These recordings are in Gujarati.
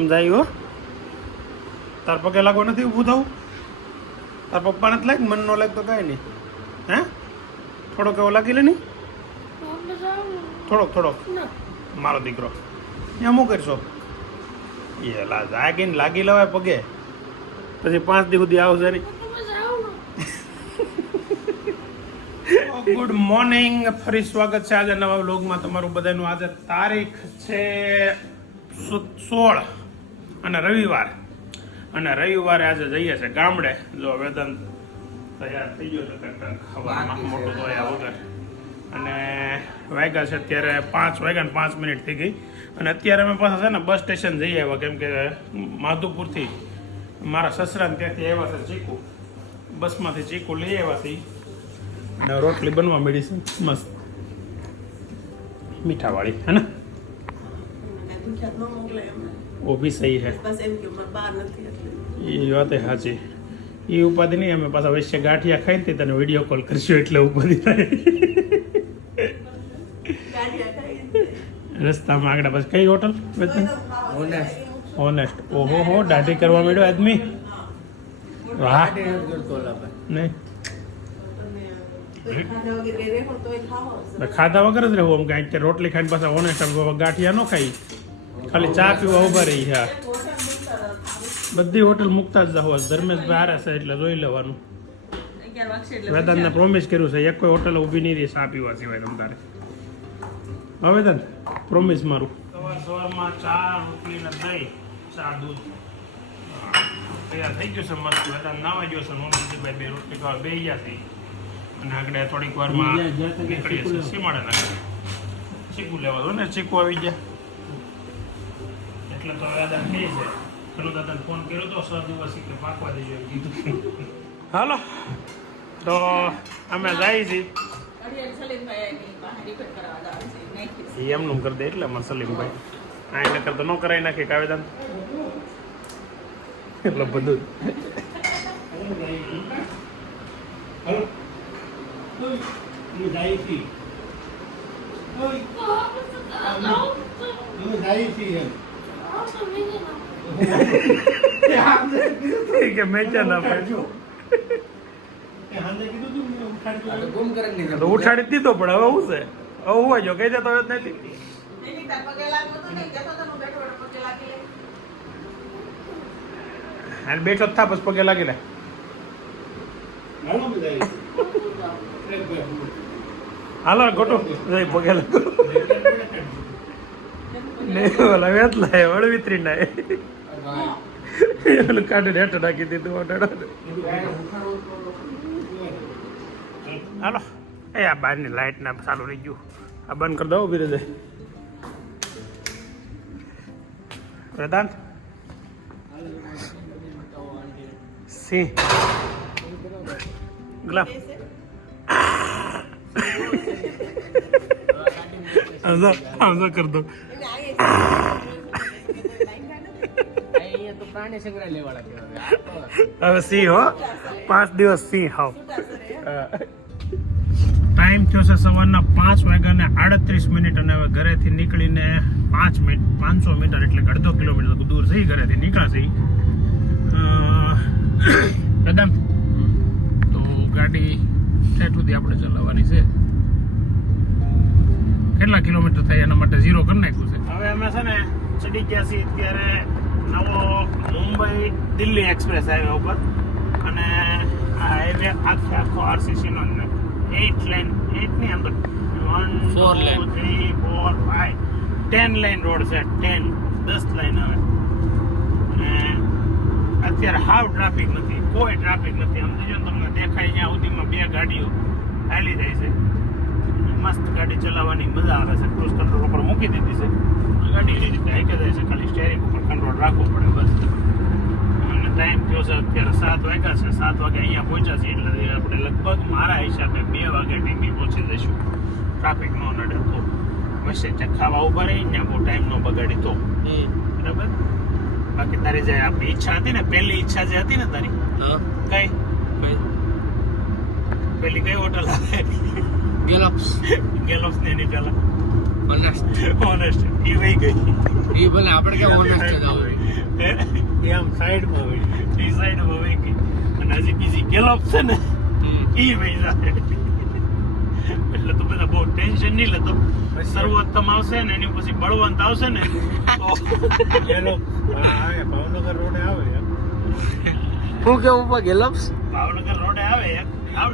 સમજાય હો. તાર પગે લાગો નથી ઊભું થવું. તાર પપ્પાને જ લાગ, મન નો લાગ તો કાંઈ નહીં. હે થોડોક એવો લાગી લે નહીં, થોડોક મારો દીકરો એમ શું કરશો? એ જાગીને લાગી લેવાય પગે, પછી 5 દી સુધી આવશે નહીં. ગુડ મોર્નિંગ, ફરી સ્વાગત છે આજે નવા વ્લોગમાં તમારું બધાનું. આજે તારીખ છે 16 અને રવિવાર, અને રવિવારે આજે જઈએ છે ગામડે. જો વેદાંત તૈયાર થઈ ગયો છે ખવામાં મોટું ધોયા વગર, અને વાગ્યા છે અત્યારે 5 વાગ્યા ને 5 મિનિટ થઈ ગઈ. અને અત્યારે અમે પાછા છે ને બસ સ્ટેશન જઈ આવ્યા, કેમ કે માધુપુરથી મારા સસરાને ત્યાંથી આવ્યા છે ચીકુ, બસમાંથી ચીકુ લઈ આવ્યા હતી. અને રોટલી બનવા મળી છે મસ્ત મીઠાવાળી, હે ને? ઓ ભી સહી હે, એ વાત સાચી. એ ઉપાધિ નહીં, અમે પાછા વૈશ્ય ગાંઠિયા ખાઈ તને વિડીયો કોલ કરશું એટલે ઉપાધિ થાય. રસ્તામાં આગળ પછી કઈ હોટલ? ઓનેસ્ટ. ઓહો હો, દાઢી કરવા માંડ્યો આદમી. વાહ. નહીં ખાધા વગર જ રહેવું. આમ કાંઈક રોટલી ખાઈને પાછા ઓનેસ્ટ ગાંઠિયા ન ખાઈ, ખાલી ચા પીવા ઉભા રહી. હા, બધી હોટલ મુકતા જ જાવ. ધર્મેશભાઈ હારે છે એટલે જોઈ લેવાનું. વેદાંતને પ્રોમિસ કર્યું છે એક કોઈ હોટલ ઊભી નહીં રહી ચા પીવા સિવાય તમ તારે. હા વેદાંત, પ્રોમિસ મારું. સવારમાં ચા, રોટલી ને દહીં, ચા દૂધ તૈયાર થઈ ગયું છે મસ્ત. વેદાંત નાવા ગયો છે, નોનભાઈ બે રોટલી ખાવા બે ગયા છે. અને આગળ થોડીક વારમાં નીકળીએ છીએ સીમાડે ના ચીકુ લેવા દો ને. ચીકુ આવી ગયા એટલે તો વેદાંત થઈ છે. ચલો દાદાને ફોન કર્યો તો 6 દિવસ કે પાકવા દેજો એમ કીધું. હાલો, તો અમે જાય છીએ. એમનું કરી દે એટલે અમારે સલીમભાઈ આ એને કરતો ન કરાવી નાખે કાવેદાન એટલે બધું. કે મેં ક્યાં ના પાડ્યું, ઉઠાડી દીધો પણ હવે શું છે? હવે હોવા જો કઈ જતો નથી. બેઠો થા પછી પગે લાગી લે. હાલો ગોટો પગે લાગો ઓલા વેતલા વળવિત્રી ના એનું કાઢીને હેઠ નાખી દીધું. હાલો, એ આ બહારની લાઇટ ના ચાલુ રહી ગયું. આ બંધ કરી દો ઉભી રહી જાય. વેદાંત સિંહ ગુલાબ કર દો. હવે સિંહ હો, 5 દિવસ સિંહ હાવ. ટાઈમ થયો છે સવારના 5 વાગ્યા ને 38 મિનિટ, અને હવે ઘરેથી નીકળીને 500 મીટર એટલે અડધો કિલોમીટર દૂર થઈ ઘરેથી નીકળ્યા છે. વેદાંત તો ગાડી ઠેઠ સુધી આપણે ચલાવવાની છે. કેટલા કિલોમીટર થાય એના માટે 0 કરી નાખ્યું છે. હવે અમે છે ને ચડી ગયા છીએ અત્યારે નવો મુંબઈ દિલ્હી એક્સપ્રેસ હાઈવે ઉપર, અને આ હાઈવે આખો આરસીસી નો 8 લાઈન, 8 ની અંદર 1 2 3 4 5 10 લાઈન રોડ છે. 10 લાઈન આવે. અને અત્યારે હાવ ટ્રાફિક નથી, કોઈ ટ્રાફિક નથી. સમજી જો તમને દેખાય ત્યાં સુધીમાં 2 ગાડીઓ હાલી જાય છે. મસ્ત ગાડી ચલાવવાની મજા આવે છે. ક્રૂઝ કંટ્રોલ ઉપર મૂકી દીધી છે, ગાડી એ રીતે હાઈકે જાય છે. ખાલી સ્ટેરિંગ ઉપર કંટ્રોલ રાખવો પડે બસ. અને ટાઈમ થયો છે અત્યારે 7 વાગ્યા છે. 7 વાગે અહીંયા પહોંચ્યા છીએ એટલે આપણે લગભગ મારા હિસાબે 2 વાગે ટીમી પહોંચી જઈશું. ટ્રાફિક ન નડે તો. પછી ખાવા ઉભા રહી ત્યાં બહુ ટાઈમ ન બગાડી તો બરાબર. બાકી તારી જે આપણી ઈચ્છા હતી ને, પહેલી ઈચ્છા જે હતી ને તારી, કઈ પેલી કઈ હોટલ આવે? ગેલોપ્સ ને એની પેલા ઓનેસ્ટ એ વહી ગઈ. એ ભલે આપણે કે ઓનેસ્ટ જ આવે. એ આમ સાઈડમાં હોય એ સાઈડમાં હોય કે અને હજી બીજી ગેલોપ છે ને એ પૈસા એટલે તો બધા બહુ ટેન્શન નહીં લેતો શરૂઆતમ આવશે ને એની પછી બળવંત આવશે ને તો ગેલોપ ભાવનગર રોડે આવે હું કેવું પા ગેલોપ્સ ભાવનગર રોડે આવે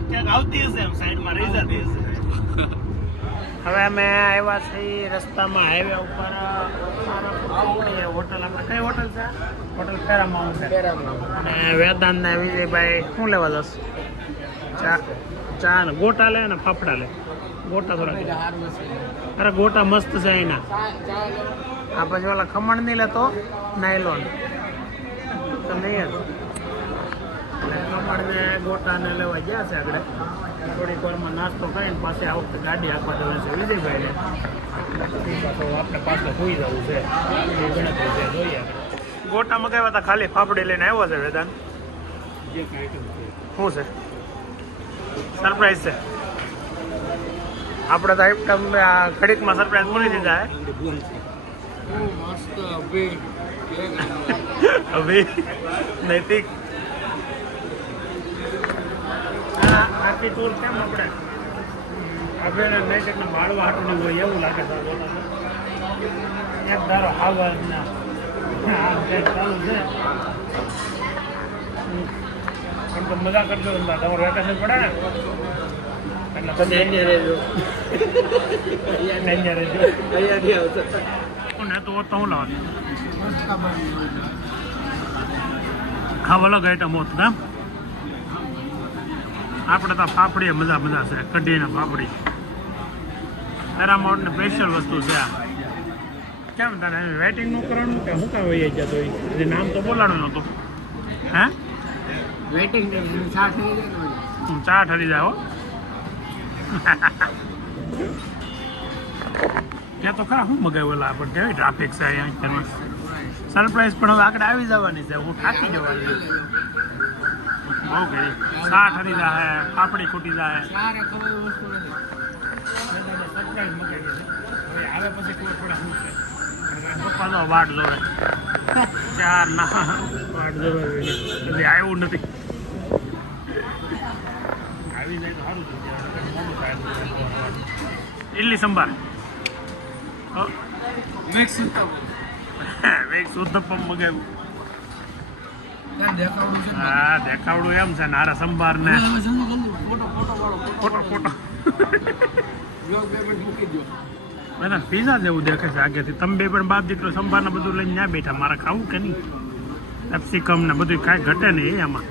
ક્યાંક આવતી હશે એમ સાઈડમાં રહી જતી હશે હવે અમે આવ્યા છીએ રસ્તામાં હાઈવે ઉપર હોટલ આપણે કઈ હોટલ છે હોટલ પેરામાઉન્ટ અને વેદાંત ને વિજયભાઈ શું લેવા જશે ચા ને ગોટા લે ને ફાફડા લે ગોટા થોડા અરે ગોટા મસ્ત છે એના આ પછી ઓલા ખમણ નહીં લેતો નાયલોન તો નહીં જ ખમણ ને ગોટા ને લેવા ગયા છે આગળ થોડીક વારમાં નાસ્તો કરીને પાછી આ વખતે ગાડી આપવા જવાનું છે વિજયભાઈને તો આપણે પાછળ હોઈ જવું છે એ ગણતરી છે જોઈએ ગોટા મગાવ્યા હતા ખાલી ફાફડી લઈને આવ્યો છે વેદાંત જે આઈટમ છે શું છે સરપ્રાઈઝ છે આપણે તો આઈટમ ઘડીકમાં સરપ્રાઈઝ પૂરી દીધા હવે નૈતિક આખી ટૂર કેમ આપણે આપણે નૈતિકને માળવા હાટું હોય એવું લાગે છે એક ધારો હાવર ના ચાલુ છે એમ તો મજા કરજો તમારું વેકેશન પડે ને એટલે પછી અહીંયા રહેજો ને તો હું લાવવાનું હા અલગ આઈટમ હોત ને આપણે તો ફાફડી મજા છે કઢીને ફાફડી પેરામાઉન્ટ ને સ્પેશિયલ વસ્તુ છે આ કેમ તને વેઇટિંગ નું કરવાનું કે શું કામ વહી ગયા તો એ નામ તો બોલાણું નહોતું હે વેટિંગ ચા ઠરી જાય હો ત્યાં તો ખરા શું મગાવેલા પણ કેવી ટ્રાફિક છે અહીંયા સરપ્રાઈઝ પણ હવે આગળ આવી જવાની છે હું થાકી જવાની બહુ ઘણી ચા ઠરી જાય પાપડી ખૂટી જાય સરપ્રાઈઝ મગાવી છે હવે આવે પછી ખબર પડે શું છે પપ્પા તો વાટ જોવે ચાર ના વાટ જોવે હજી આવ્યું નથી આવી જાય તો સારું છે ઇડલી સંભાર વેક્સ ઉત્તપમ મગાવ્યું હા દેખાવડું એમ છે ને હારા સંભાર ને ફોટો ના પીઝા જેવું દેખાય છે આગેથી તમે બે પણ બાપ દીકરો સંભાર ને બધું લઈને ના બેઠા મારે ખાવું કે નહીં કેપ્સિકમ ને બધું કાંઈ ઘટે નહીં એમાં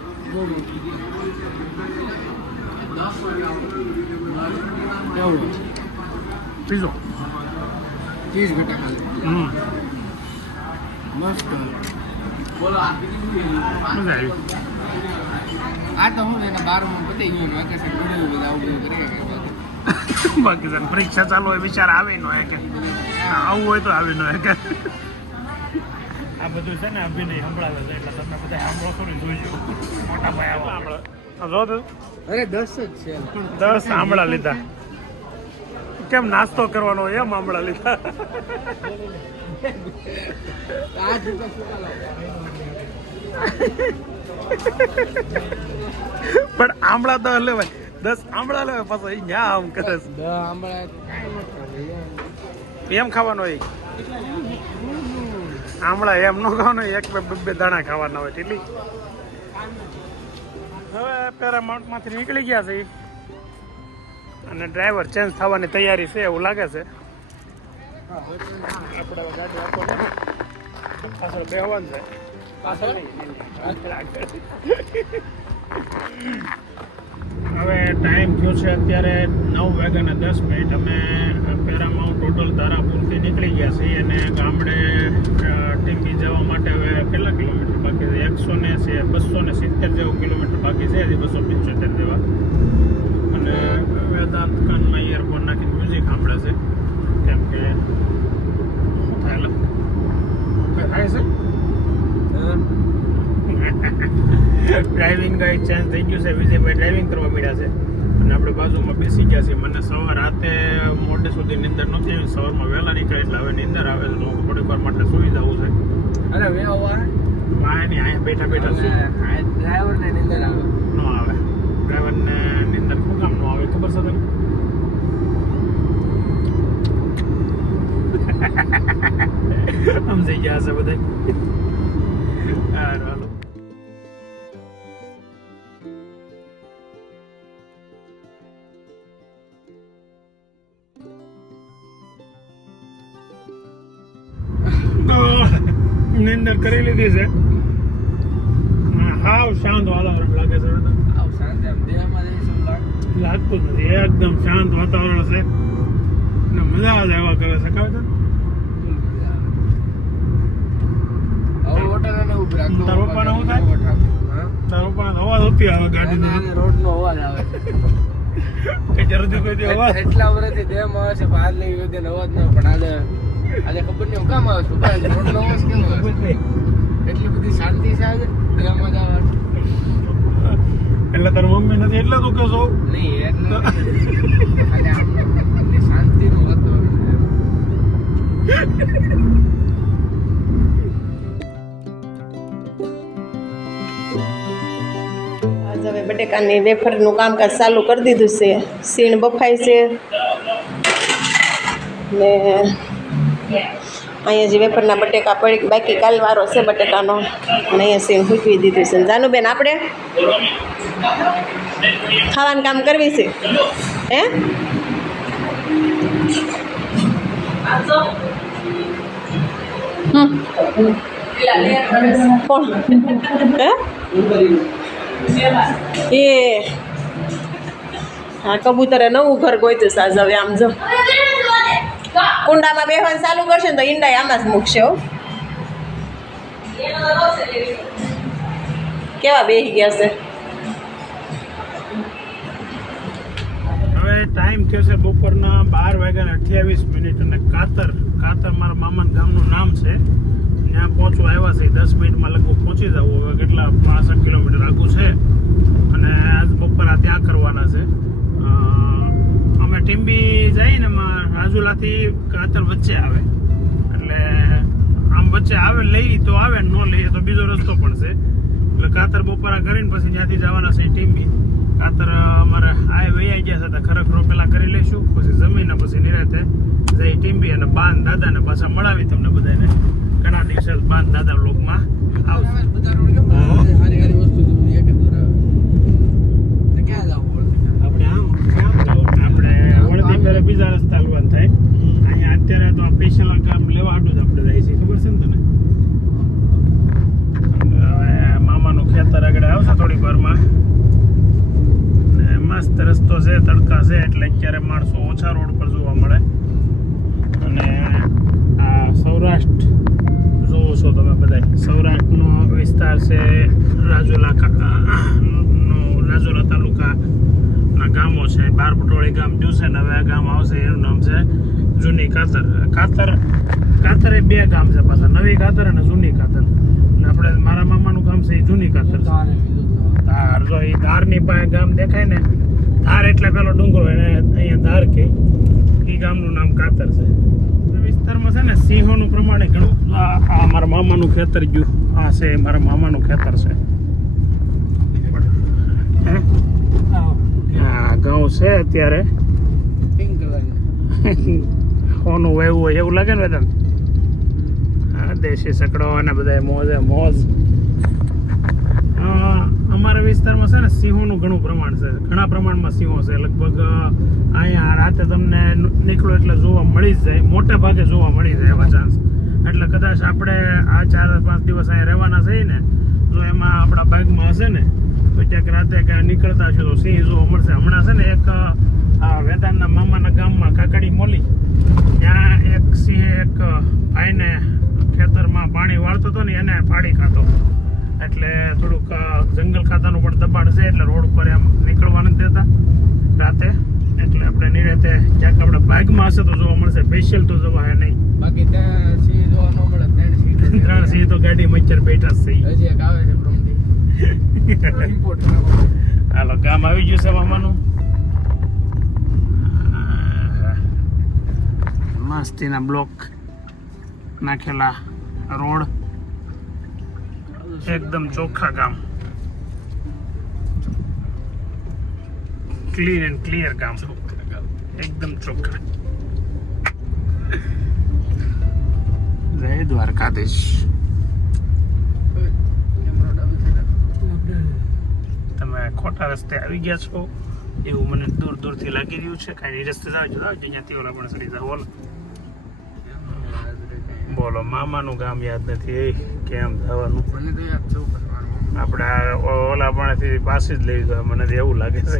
પીઝો ચીઝ ઘટા મસ્ત મજા આવી આ તો હું એના 12 પતી ગયું વેકેશન પડ્યું બધા આવું બધું કરી બાકી છે પરીક્ષા ચાલુ હોય વિચાર આવે ન હોય કે આવું હોય તો આવે ન હોય કે આ બધું છે ને અભિનય સંભળાવે છે એટલે તમે બધા સાંભળો થોડી જોઈજો મોટા ભાઈ આવો સાંભળો અરે 10 જ છે 10 આંબળા લીધા કેમ નાસ્તો કરવાનો એમ આંબળા લીધા પણ આંબળા તો લેવાય 10 આંબળા લેવાય પાછા ન્યા આમ કરે છે 10 આંબળા એમ ખાવાનો હોય આંબળા એમ નો ખાવાનો એક બે દાણા ખાવાના હોય એટલી હવે પેરામાઉન્ટ માંથી નીકળી ગયા છે અને ડ્રાઈવર ચેન્જ થવાની તૈયારી છે એવું લાગે છે આપણે ગાડી આપો પાછળ બેહવાનું છે હવે ટાઈમ થયો છે અત્યારે 9:10 અમે પેરામાઉન્ટ ટોટલ ધારાપુરથી નીકળી ગયા છીએ અને ગામડે ટીંબી જવા માટે હવે કેટલા કિલોમીટર બાકી છે 270 જેવું કિલોમીટર બાકી છે હજી 275 જેવા અને વેદાંત કાનમાં ઇયરફોન નાખીને મ્યુઝિક સાંભળે છે કેમ કે શું થાય છે ડ્રાઇવિંગ ગાઈ ચેન્જ થઈ ગયું છે વિજયભાઈ ડ્રાઇવિંગ કરવા પડ્યા છે અને આપણે બાજુમાં બેસી ગયા છીએ મને સવાર રાતે મોડે સુધી નીંદર નહોતી આવી સવારમાં વહેલા નીકળે એટલે હવે નીંદર આવે છે તો થોડીક વાર માટે સુઈ જવું છે અરે વાય નહીં અહીંયા બેઠા બેઠા શું ડ્રાઈવર ને નીંદર આવે ન આવે ડ્રાઈવરને નિંદર શું કામ ન આવે ખબર છે તને સમજી ગયા હશે બધા હાલો નિંદર કરી લીધી છે હાવ શાંત વાતાવરણ લાગે છે આવ શાંતિ આમ દેહમાં જઈ શું લાગતું જ નથી એકદમ શાંત વાતાવરણ છે ને મજા આવે એવા કરે છે કાવે હવે હોટલ ને ઉભી રાખો તારો પણ આવું થાય? તારો પણ અવાજ હોતી આવે ગાડીનો રોડ નો અવાજ આવે કે જરૂરી કોઈ દી અવાજ એટલા વર્ષથી દેહમાં આવે છે બહાર લઈ વગર અવાજ ન પણ આજે ખબર નહીં હું કામ આવે છું રોડ નો અવાજ કેમ આવે છે? એટલી બધી શાંતિ છે આજે દેહમાં જ આવે એટલે તારી મમ્મી નથી એટલે તું કેશો નહીં એટલે ખાલી આમ શાંતિનું વાતાવરણ આજ હવે બટેકાની વેફરનું કામકાજ ચાલુ કરી દીધું છે સીણ બફાય છે ને અહીંયા જે વેફરના બટેકા પડી બાકી કાલવારો છે બટેકાનો અને અહીંયા સીણ ફૂંકવી દીધું છે જાનુબેન આપણે ખાવાનું કામ કરવી છે હે કોણ હે એ હા કબૂતરે નવું ઘર ગોત્યું સાજ હવે આમ જો કુંડામાં બેહવાનું ચાલુ કરશે ને તો ઈંડા આમાં જ મૂકશે હો કેવા બેસી ગયા છે હવે ટાઈમ થયો છે બપોરના 12:28 અને કાતર મારા મામાના ગામનું નામ છે ત્યાં પહોંચવા આવ્યા છે 10 મિનિટમાં લગભગ પહોંચી જવું હવે કેટલા 65 કિલોમીટર આગું છે અને આજ બપોરા ત્યાં કરવાના છે અમે ટીમ્બી જઈને રાજુલાથી કાતર વચ્ચે આવે એટલે આમ વચ્ચે આવે લઈ તો આવે ન લઈએ તો બીજો રસ્તો પણ છે એટલે કાતર બપોરા કરીને પછી ત્યાંથી જવાના છે ટીમ્બી કાતર અમારે આ વૈયા ગયા હતા ખરેખર પેલા કરી લઈશું પછી જમીને પછી નિરાતે જઈ ટીમ્બી અને બાન દાદાને પાછા મળાવી તમને બધાને ઘણા દિવસે બાન દાદા વ્લોગમાં આવશે આપણે વળતી પહેલા બીજા રસ્તા હાલવાનું થાય અહીંયા અત્યારે તો સ્પેશિયલ ગામ લેવા હાટું જ આપણે જાય છે ખબર છે ને તને હવે મામાનું ખેતર આગળ આવશે થોડી વારમાં ને મસ્ત રસ્તો છે તડકા છે એટલે અત્યારે માણસો ઓછા રોડ પર જોવા મળે અને આ સૌરાષ્ટ્ર જોવો છો તમે બધા સૌરાષ્ટ્રનો વિસ્તાર છે રાજુલા તાલુકાના ગામો છે બારપટોળી ગામ જોશે ને હવે આ ગામ આવશે એનું નામ છે જૂની કાતર એ બે ગામ છે પાછા નવી કાતર અને જૂની કાતર અને આપણે મારા મામાનું ગામ છે એ જૂની કાતર ધાર જો એ ધારની પાસે ગામ દેખાય ને ધાર એટલે પેલો ડુંગરો એને અહીંયા ધાર કે એ ગામનું નામ કાતર છે વિસ્તારમાં છે ને સિંહોનું પ્રમાણે ઘણું આ મારા મામાનું ખેતર ગયું આ છે મારા મામાનું ખેતર છે હા ઘઉં છે અત્યારે પિંક કલર હોનું વાવ્યું હોય એવું લાગે ને વેદન હા દેશી સકડો અને બધા મોજ અમારા વિસ્તારમાં છે ને સિંહોનું ઘણું પ્રમાણ છે ઘણા પ્રમાણમાં સિંહો છે લગભગ અહીંયા રાતે તમને નીકળો એટલે જોવા મળી જ જાય મોટે ભાગે જોવા મળી જાય એવા ચાન્સ એટલે કદાચ આપણે આ 4-5 દિવસ અહીંયા રહેવાના છે ને જો એમાં આપણા ભાગમાં હશે ને તો ક્યાંક રાતે ક્યાં નીકળતા હશે તો સિંહ જોવા મળશે હમણાં છે ને એક આ વેદાંતના મામાના ગામમાં કાકડી મોલી ત્યાં એક સિંહે એક ભાઈને ખેતરમાં પાણી વાળતો હતો ને એને ફાડી ખાતો એટલે થોડુંક જંગલ ખાતાનું પણ દબાણ છે એટલે રોડ ઉપર એમ નીકળવા નથી દેતા રાતે એટલે આપણે નિરાતે ક્યાંક આપણે બાઇકમાં હશે તો જોવા મળશે સ્પેશિયલ તો જવા નહીં બાકી ત્યાં સિંહ જોવા ન મળે 3 સિંહ તો ગાડી મચ્છર બેઠા જ છે હજી એક આવે છે પ્રમથી ઇમ્પોર્ટ હાલો ગામ આવી ગયું છે મામાનું મસ્તીના બ્લોક નાખેલા રોડ એકદમ ચોખ્ખા ગામ, ક્લીન એન્ડ ક્લિયર ગામ, એકદમ ચોખ્ખા. જય દ્વારકાધીશ. તમે ખોટા રસ્તે આવી ગયા છો એવું મને દૂર દૂરથી લાગી રહ્યું છે. કાંઈ રસ્તે જાવ અહીંયાથી ઓલા પણ સડી જાવ. બોલો મામાનું ગામ યાદ નથી કેમ જવાનું. મને તો યાદ છે આપણે ઓલા પણ પાસે જ લઈ જાય મને તો એવું લાગે છે.